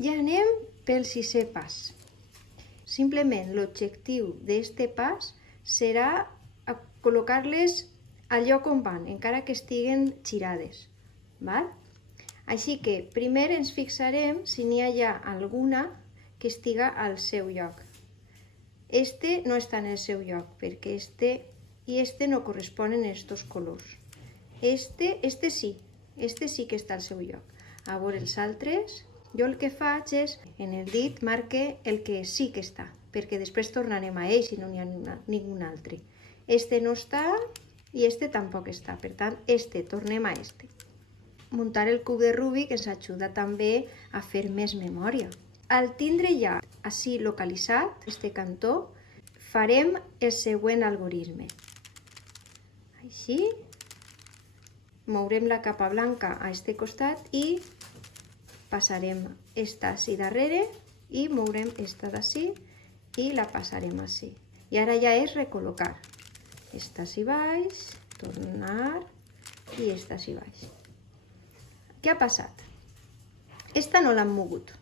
Ja anem pel sisè pas. Simplement l'objectiu d'aquest pas serà col·locar-les al lloc on van, encara que estiguen girades. Val? Així que primer ens fixarem si n'hi ha ja alguna que estiga al seu lloc. Este no està en el seu lloc, perquè este i este no corresponen a aquests colors. Este sí que està al seu lloc. A veure els altres, jo el que faig és, en el dit marque el que sí que està, perquè després tornarem a ell si no n'hi ha ningú altre. Este no està i este tampoc està, per tant, tornem a este. Muntar el cub de Rubik ens ajuda també a fer més memòria. Al tindre ja així localitzat este cantó, farem el següent algoritme. Així, mourem la capa blanca a este costat i passarem esta així darrere i mourem esta d'ací i la passarem així. I ara ja és recol·locar. Esta així baix, tornar i esta així baix. Què ha passat? Esta no l'han mogut.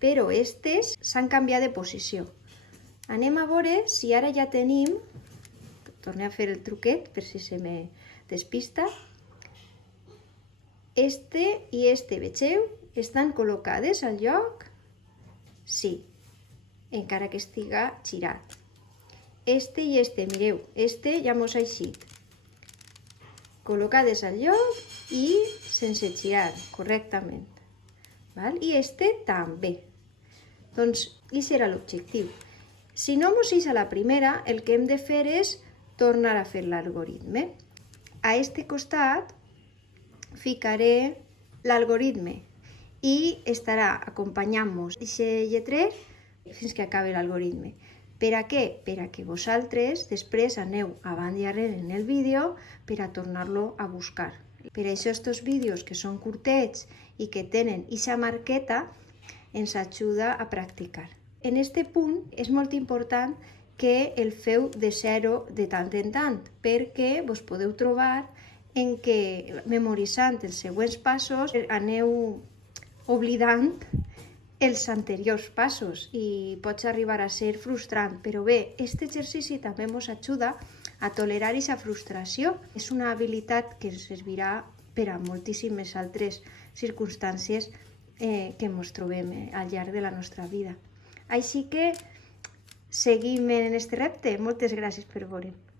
Però estes s'han canviat de posició. Anem a veure si ara ja tenim, tornem a fer el truquet per si se me despista, este i este, vegeu? Estan col·locades al lloc? Sí, encara que estiga girat. Este i este, mireu, este ja mos ha eixit. Col·locades al lloc i sense girar correctament. I este també. Doncs, i serà l'objectiu. Si no mos eix a la primera, el que hem de fer és tornar a fer l'algoritme. A este costat ficaré l'algoritme i estarà acompanyant-nos aquest lletrer fins que acabi l'algoritme. Per a què? Per a que vosaltres després aneu avant i arrere en el vídeo per a tornar-lo a buscar. Per això aquests vídeos que són curtets i que tenen aquesta marqueta ens ajuda a practicar. En aquest punt és molt important que el feu de zero de tant en tant, perquè vos podeu trobar en què memoritzant els següents passos aneu oblidant els anteriors passos i pot arribar a ser frustrant, però bé, aquest exercici també ens ajuda a tolerar aquesta frustració. És una habilitat que ens servirà per a moltíssimes altres circumstàncies que ens trobem al llarg de la nostra vida. Així que seguim en aquest repte. Moltes gràcies per veure'm.